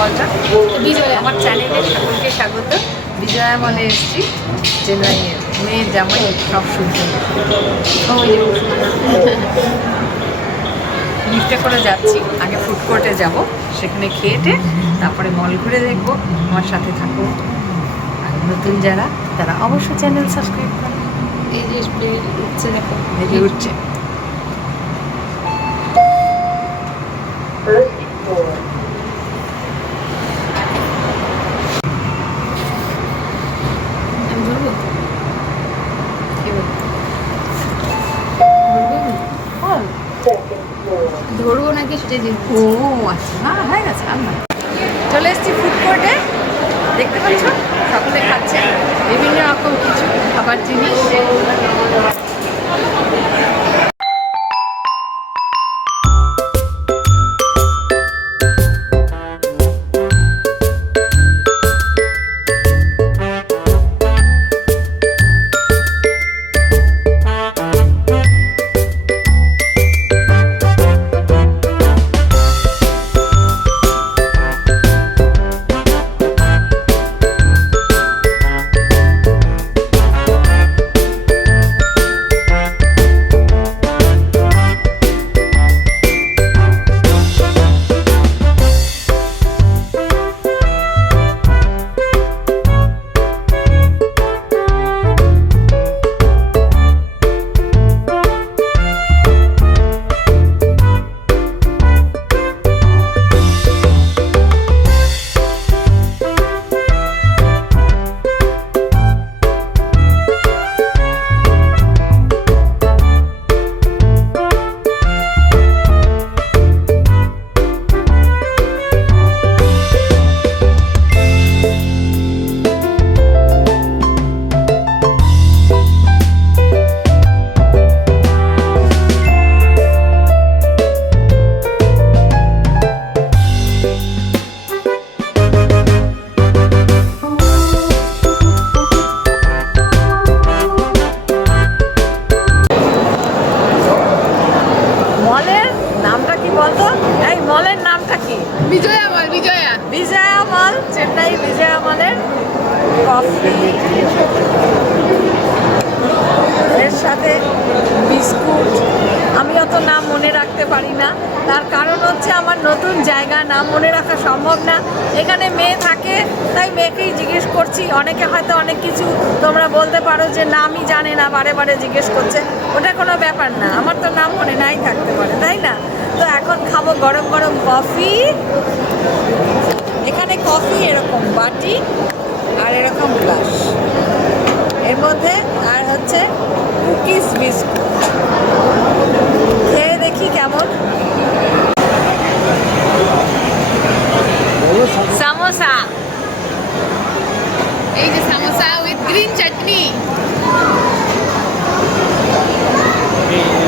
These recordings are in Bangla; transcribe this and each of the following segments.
মলটা? বিজয়া। আমার চ্যানেলে সকলকে স্বাগত। বিজয়া মলে এসেছি, চেন্নাইয়ের মেয়ের জামাই সব শুনতে। লিফটে করে যাচ্ছি, আগে ফুড কোর্টে যাব, সেখানে খেয়েটে তারপরে মল ঘুরে দেখবো। আমার সাথে থাকো। আর নতুন যারা তারা অবশ্যই চ্যানেল সাবস্ক্রাইব করো। এই যে উঠছে, দেখো দেখে উঠছে। ধরবো নাকি সেটা দেখবো। ও আচ্ছা, না হয়ে গেছে রান্না। চলে এসেছি ফুড কোর্টে, দেখতে পাচ্ছ সকলে খাচ্ছে বিভিন্ন রকম কিছু খাবার জিনিস। বিজয়া মল। বিজয়া মল, চেন্নাই বিজয়া মলের কফি, এর সাথে বিস্কুট। আমি অত নাম মনে রাখতে পারি না, তার কারণ হচ্ছে আমার নতুন জায়গা, নাম মনে রাখা সম্ভব না। এখানে মেয়ে থাকে, তাই মেয়েকেই জিজ্ঞেস করছি। অনেকে হয়তো অনেক কিছু তোমরা বলতে পারো যে নামই জানে না, বারে বারে জিজ্ঞেস করছে। ওটা কোনো ব্যাপার না, আমার তো নাম মনে নাই থাকতে পারে, তাই না? তো এখন খাবো গরম গরম কফি। এখানে কফি এরকম বাটি আর এরকম গ্লাস, এর মধ্যে আর হচ্ছে কুকিজ বিস্কুট। খেয়ে দেখি কেমন। সামোসা, এই যে সামোসা উইথ গ্রিন চাটনি।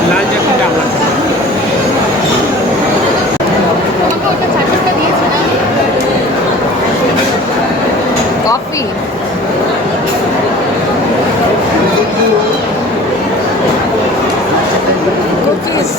লাল চাটনিটা আমার তোমাকে ওটা চাটনিটা দিয়েছে না? Coffee, cookies.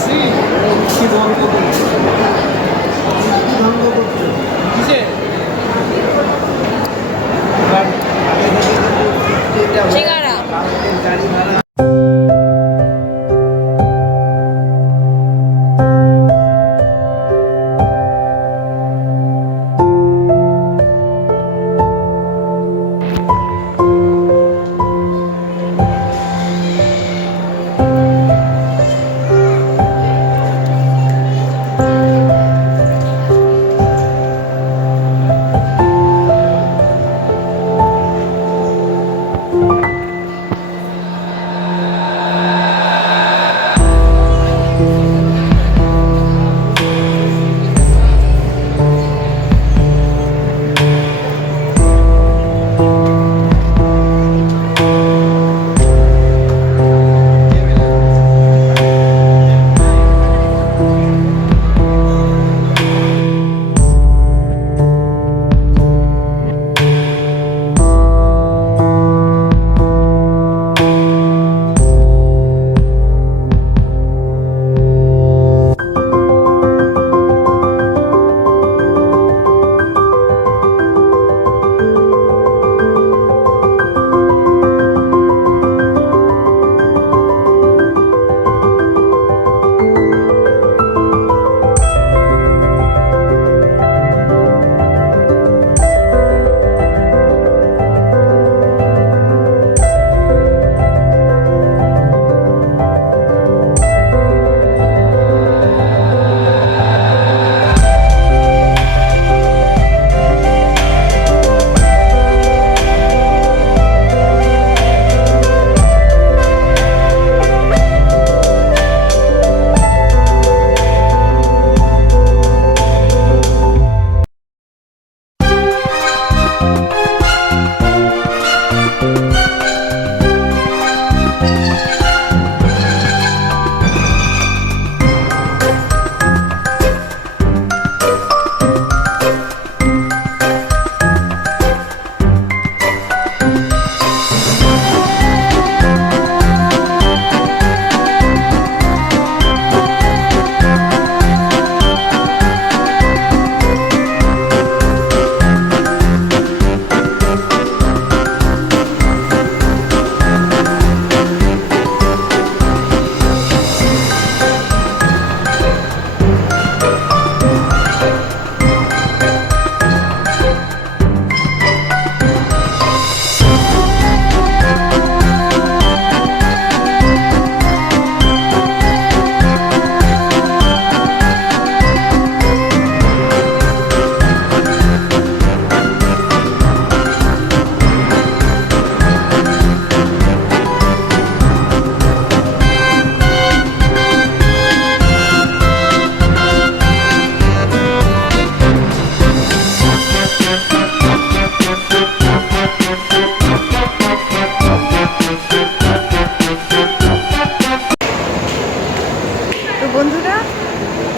তো বন্ধুরা,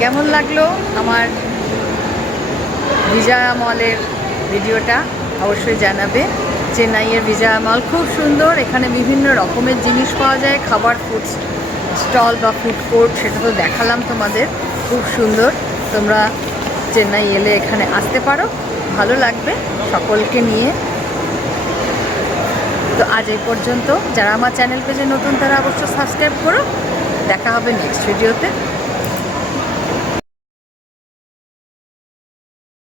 কেমন লাগলো আমার বিজয়া মলের ভিডিওটা অবশ্যই জানাবে। চেন্নাইয়ের বিজয়া মল খুব সুন্দর, এখানে বিভিন্ন রকমের জিনিস পাওয়া যায়, খাবার ফুড স্টল বা ফুড কোর্ট, সেটা তো দেখালাম তোমাদের, খুব সুন্দর। তোমরা চেন্নাই এলে এখানে আসতে পারো, ভালো লাগবে সকলকে নিয়ে। তো আজ এই পর্যন্ত। যারা আমার চ্যানেল পেজে নতুন তারা অবশ্যই সাবস্ক্রাইব করো। দেখা হবে নেক্সট ভিডিওতে।